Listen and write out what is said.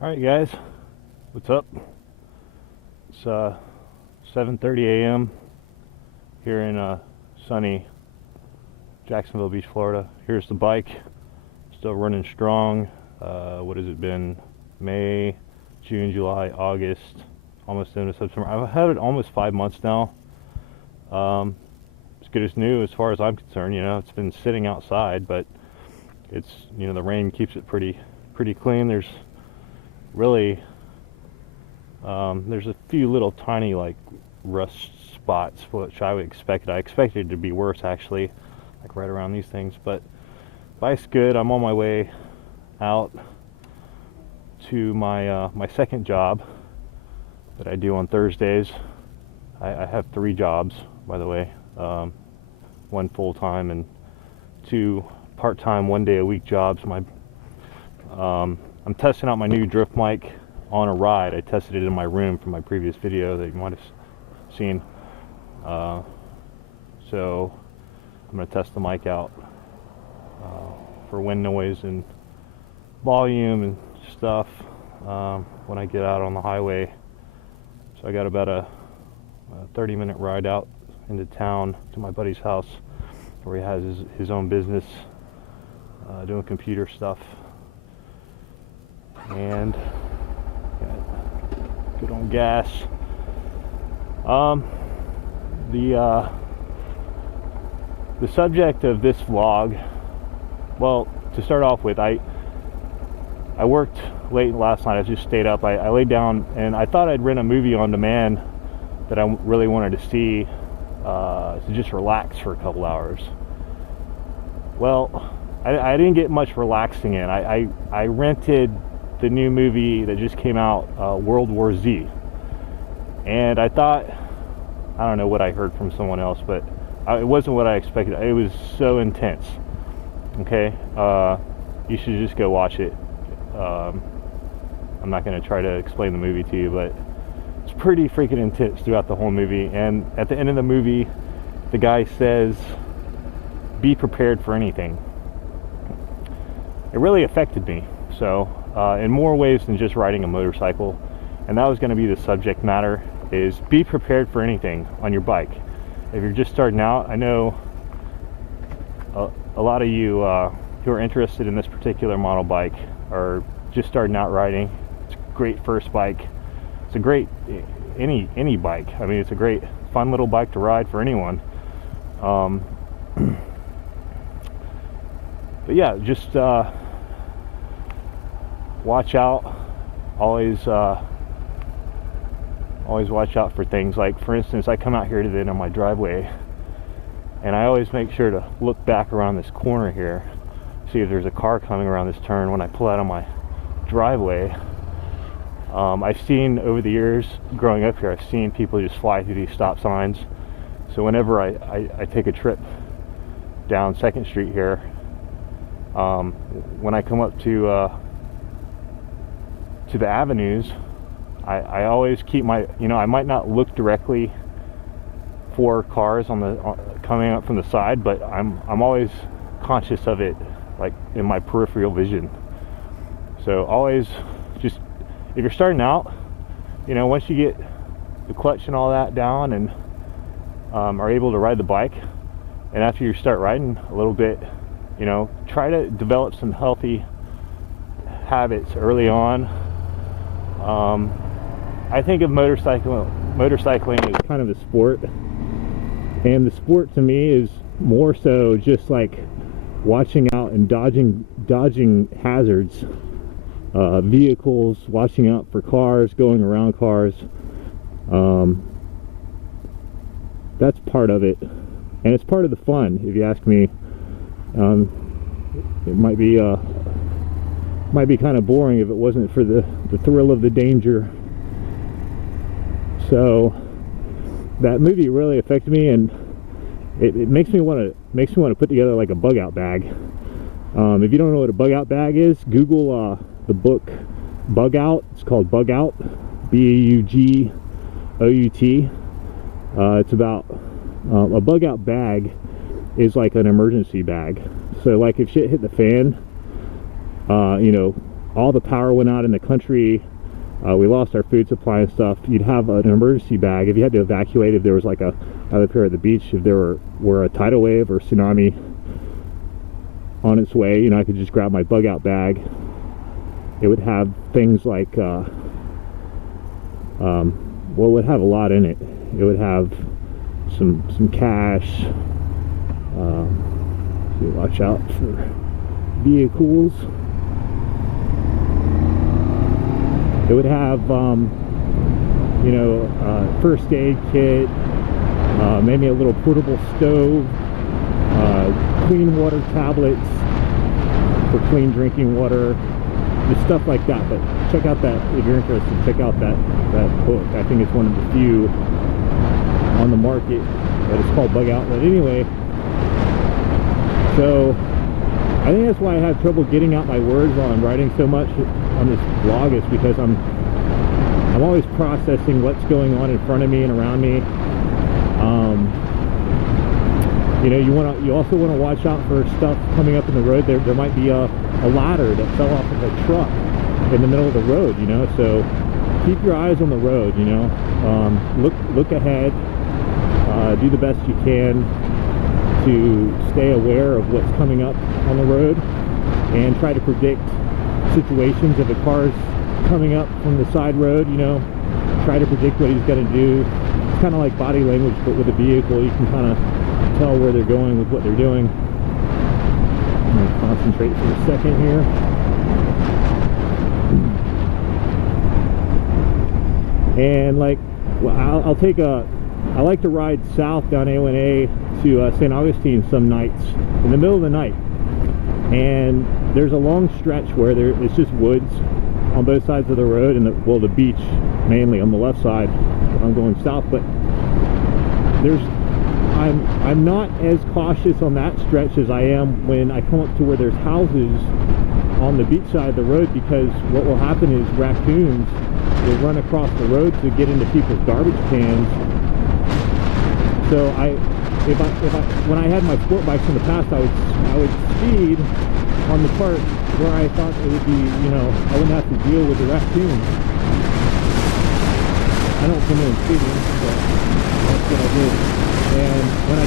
Alright guys, what's up? It's 7:30 a.m. here in sunny Jacksonville Beach, Florida. Here's the bike, still running strong. What has it been? May, June, July, August, almost into September. I've had it almost 5 months now. As good as new as far as I'm concerned. You know, it's been sitting outside, but it's, you know, the rain keeps it pretty clean. There's really there's a few little tiny like rust spots, which I would expect. I expected it to be worse actually, like right around these things. But bike's good. I'm on my way out to my my second job that I do on Thursdays. I have 3 jobs, by the way, 1 full-time and 2 part-time 1-day-a-week jobs. I'm testing out my new drift mic on a ride. I tested it in my room from my previous video that you might have seen. So I'm going to test the mic out for wind noise and volume and stuff when I get out on the highway. So I got about a 30-minute ride out into town to my buddy's house where he has his own business doing computer stuff. And good on gas. The subject of this vlog, well, to start off with, I worked late last night. I just stayed up. I laid down and I thought I'd rent a movie on demand that I really wanted to see to just relax for a couple hours. Well, I didn't get much relaxing in. I rented the new movie that just came out, World War Z, and I thought, I don't know what I heard from someone else, but it wasn't what I expected. It was so intense. Okay, you should just go watch it. I'm not going to try to explain the movie to you, but it's pretty freaking intense throughout the whole movie. And at the end of the movie, the guy says, be prepared for anything. It really affected me. So in more ways than just riding a motorcycle, and that was going to be the subject matter, is be prepared for anything on your bike. If you're just starting out, I know a lot of you who are interested in this particular model bike are just starting out riding. It's a great first bike. It's a great any bike. I mean, it's a great fun little bike to ride for anyone. But yeah, just watch out. Always watch out for things like, for instance, I come out here to the end of my driveway and I always make sure to look back around this corner here, see if there's a car coming around this turn when I pull out on my driveway. I've seen over the years growing up here, I've seen people just fly through these stop signs. So whenever I take a trip down 2nd Street here, when I come up to the avenues, I always keep my, you know, I might not look directly for cars coming up from the side, but I'm always conscious of it, like in my peripheral vision. So always, just if you're starting out, you know, once you get the clutch and all that down and are able to ride the bike, and after you start riding a little bit, you know, try to develop some healthy habits early on. I think of motorcycling as kind of a sport, and the sport to me is more so just like watching out and dodging hazards, vehicles, watching out for cars, going around cars. That's part of it, and it's part of the fun, if you ask me. It might be kind of boring if it wasn't for the thrill of the danger. So that movie really affected me, and it makes me want to put together like a bug out bag. If you don't know what a bug out bag is, Google the book Bug Out. It's called Bug Out, Baugout. It's about a bug out bag is like an emergency bag. So like if shit hit the fan, you know, all the power went out in the country, we lost our food supply and stuff, you'd have an emergency bag if you had to evacuate, if there was like a, I live here at the beach, if there were a tidal wave or tsunami on its way, you know, I could just grab my bug out bag. It would have things like well, it would have a lot in it. It would have some cash, you watch out for vehicles. It would have you know, first aid kit, maybe a little portable stove, clean water tablets for clean drinking water, just stuff like that. But check out that, if you're interested, check out that book. I think it's one of the few on the market, but it's called Bug Out. But anyway, so I think that's why I have trouble getting out my words while I'm writing so much on this vlog, is because I'm always processing what's going on in front of me and around me. You know, you also want to watch out for stuff coming up in the road. There might be a ladder that fell off of a truck in the middle of the road, you know, so keep your eyes on the road, you know. Look ahead, do the best you can to stay aware of what's coming up on the road, and try to predict situations. If a car's coming up from the side road, you know, try to predict what he's going to do. It's kind of like body language, but with a vehicle. You can kind of tell where they're going with what they're doing. I'm going to concentrate for a second here. And like, well, I like to ride south down A1A to St. Augustine some nights in the middle of the night, and there's a long stretch where it's just woods on both sides of the road, and well, the beach mainly on the left side when I'm going south. But I'm not as cautious on that stretch as I am when I come up to where there's houses on the beach side of the road, because what will happen is raccoons will run across the road to get into people's garbage cans. So when I had my sport bikes in the past, I would speed on the part where I thought it would be, you know, I wouldn't have to deal with the raccoons. I don't come in speeding, but that's what I did. And when I